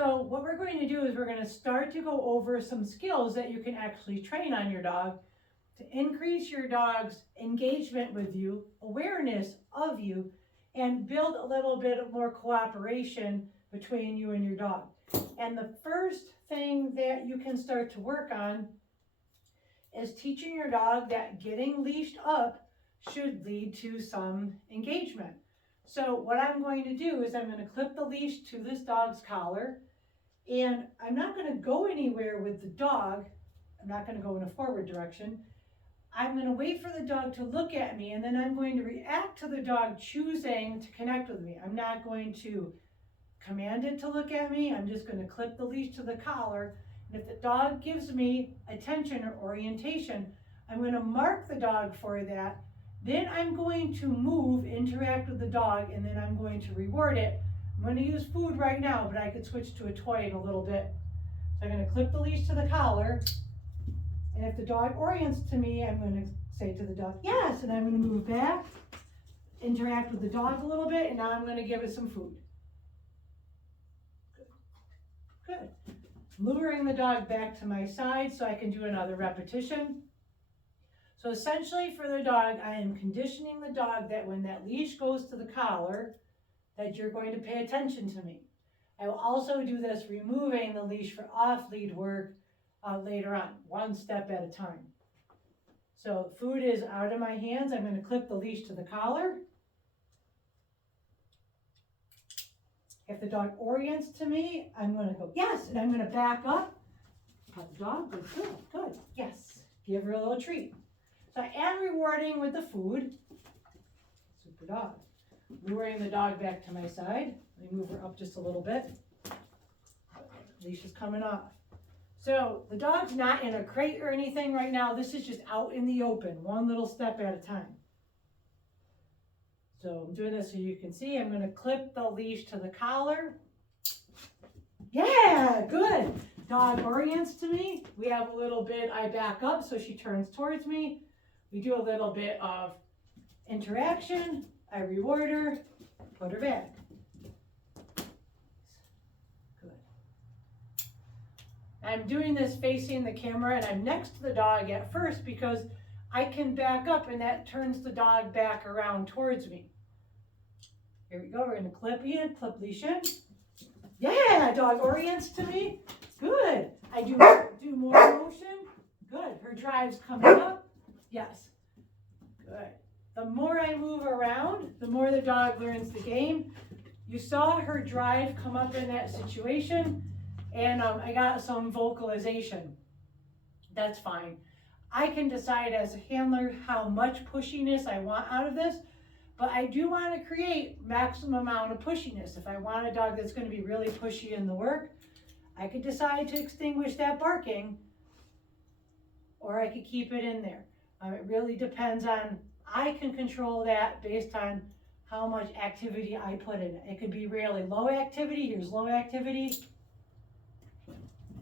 So what we're going to do is we're going to start to go over some skills that you can actually train on your dog to increase your dog's engagement with you, awareness of you, and build a little bit of more cooperation between you and your dog. And the first thing that you can start to work on is teaching your dog that getting leashed up should lead to some engagement. So what I'm going to do is I'm going to clip the leash to this dog's collar, and I'm not going to go anywhere with the dog. I'm not going to go in a forward direction. I'm going to wait for the dog to look at me, and then I'm going to react to the dog choosing to connect with me. I'm not going to command it to look at me. I'm just going to clip the leash to the collar. And if the dog gives me attention or orientation, I'm going to mark the dog for that. Then I'm going to move, interact with the dog, and then I'm going to reward it. I'm going to use food right now, but I could switch to a toy in a little bit. So I'm going to clip the leash to the collar. And if the dog orients to me, I'm going to say to the dog, yes, and I'm going to move back, interact with the dog a little bit, and now I'm going to give it some food. Good. Luring the dog back to my side so I can do another repetition. So essentially for the dog, I am conditioning the dog that when that leash goes to the collar, that you're going to pay attention to me. I will also do this removing the leash for off-lead work later on, one step at a time. So food is out of my hands. I'm going to clip the leash to the collar. If the dog orients to me, I'm going to go, yes, and I'm going to back up. Pat the dog, good, good, good, yes. Give her a little treat. So I am rewarding with the food. Super dog. Luring the dog back to my side. Let me move her up just a little bit. Leash is coming off. So the dog's not in a crate or anything right now. This is just out in the open, one little step at a time. So I'm doing this so you can see. I'm going to clip the leash to the collar. Yeah, good. Dog orients to me. We have a little bit, I back up so she turns towards me. We do a little bit of interaction. I reward her, put her back. Good. I'm doing this facing the camera, and I'm next to the dog at first because I can back up and that turns the dog back around towards me. Here we go, we're gonna clip in, clip leash in. Yeah, dog orients to me. Good. I do more motion. Good. Her drive's coming up. Yes. Good. The more I move around, the more the dog learns the game. You saw her drive come up in that situation, and I got some vocalization. That's fine. I can decide as a handler how much pushiness I want out of this, but I do want to create maximum amount of pushiness. If I want a dog that's going to be really pushy in the work, I could decide to extinguish that barking, or I could keep it in there. It really depends on, I can control that based on how much activity I put in it. It could be really low activity. Here's low activity.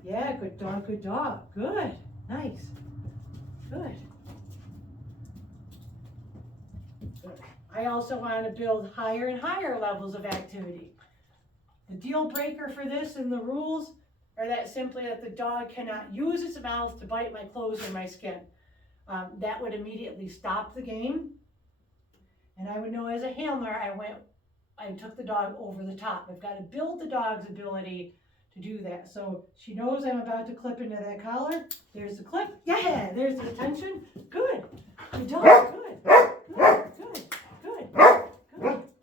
Yeah, good dog, good dog. Good, nice, good. Good. I also want to build higher and higher levels of activity. The deal breaker for this in the rules are that simply that the dog cannot use its mouth to bite my clothes or my skin. That would immediately stop the game. And I would know as a handler, I took the dog over the top. I've got to build the dog's ability to do that. So she knows I'm about to clip into that collar. There's the clip. Yeah, there's the attention. Good. Good dog. Good. Good. Good. Good.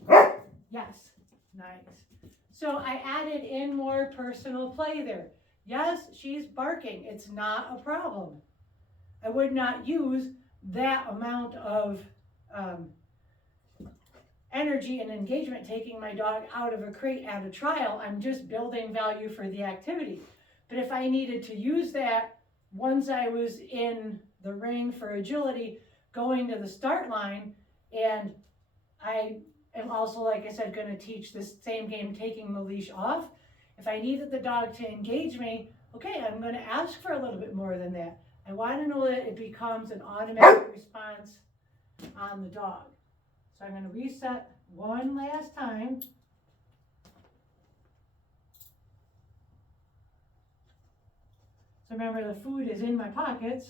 Good. Yes. Nice. So I added in more personal play there. Yes, she's barking. It's not a problem. I would not use that amount of energy and engagement taking my dog out of a crate at a trial. I'm just building value for the activity. But if I needed to use that once I was in the ring for agility, going to the start line, and I am also, like I said, going to teach this same game, taking the leash off. If I needed the dog to engage me, okay, I'm going to ask for a little bit more than that. I want to know that it becomes an automatic response on the dog. So I'm going to reset one last time. So remember, the food is in my pockets.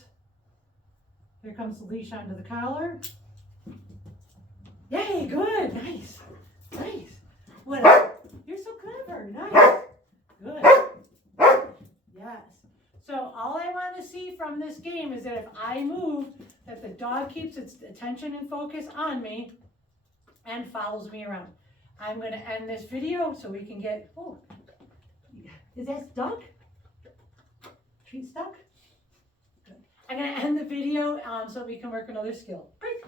Here comes the leash onto the collar. Yay, good, nice, nice. What? You're so clever, nice, good. Yes. So all I want to see from this game is that if I move, that the dog keeps its attention and focus on me and follows me around. I'm going to end this video so we can get, oh, is that stuck? Treat stuck? Good. I'm going to end the video so we can work another skill. Break.